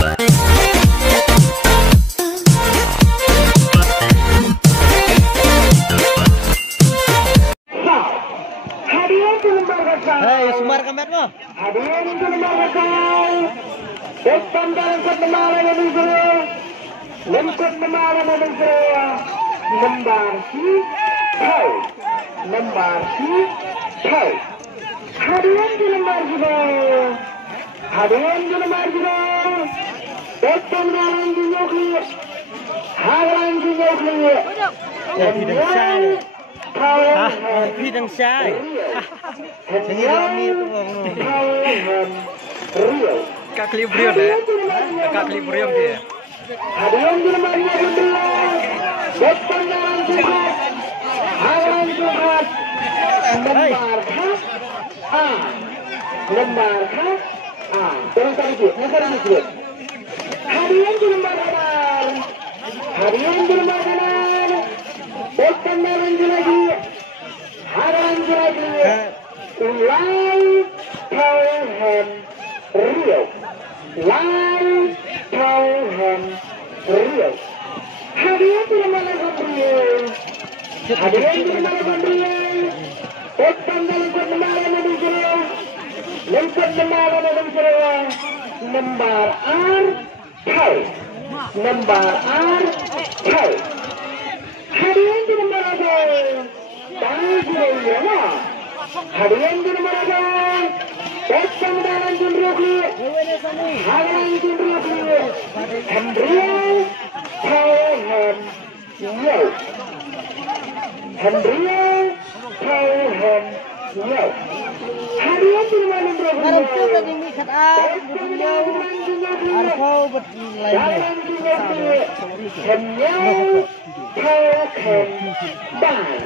Hei, Sumar kamet mo. Hadirin ke lembar bekal. Depan dalam lembar yang berbeza. Lengkap lembar yang berbeza. Lembar si, tahu. Lembar si, tahu. Hadirin ke lembar juga. Hadirin ke lembar juga. Depan dalam junjukli. Halang junjukli. Phi đang sai. Jadi Rami itu Kak klip Brion ya. Kak klip Brion dia. Hadirin di lembarnya berdua. Depan dalam jukat. Halang jukat. Lembar khas A. Lembar khas A. Tolong tak dikit. Nasar dikit. Hadirin di lembar kanan. Hadirin di lembar kanan. Depan dalam lagi. Halang lagi. Live Tauhan Rio. Live Tauhan Rio. Hadirin di mana Rio? Hadirin di mana Rio? Depan dalam lembar yang Rio. Lengkap lembar yang Rio. Lembar R Tau. Lembar R Tau. Hadirin di mana Rio? Rio. Hadirin di mana? Depan dalam junjukli. Halang junjukli. Hendria Tauhan Rio. Hendria Tauhan Rio. Hadirin di mana berapa? Harus tadi ni kata Arfau berlain. Hendria Tauhan Bai.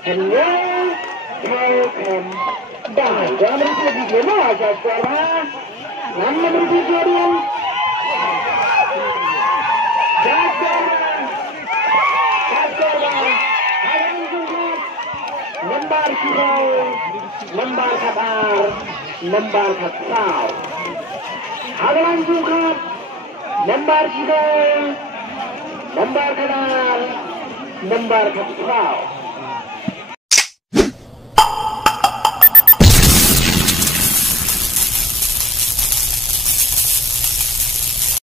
Hendria Tauhan Bai. Jangan berhenti di sini aja sekarang. Nama berhenti dia. Lembar kibau, lembar kabar, lembar katsau. Halang jukat, lembar kibau, lembar kabar, lembar katsau.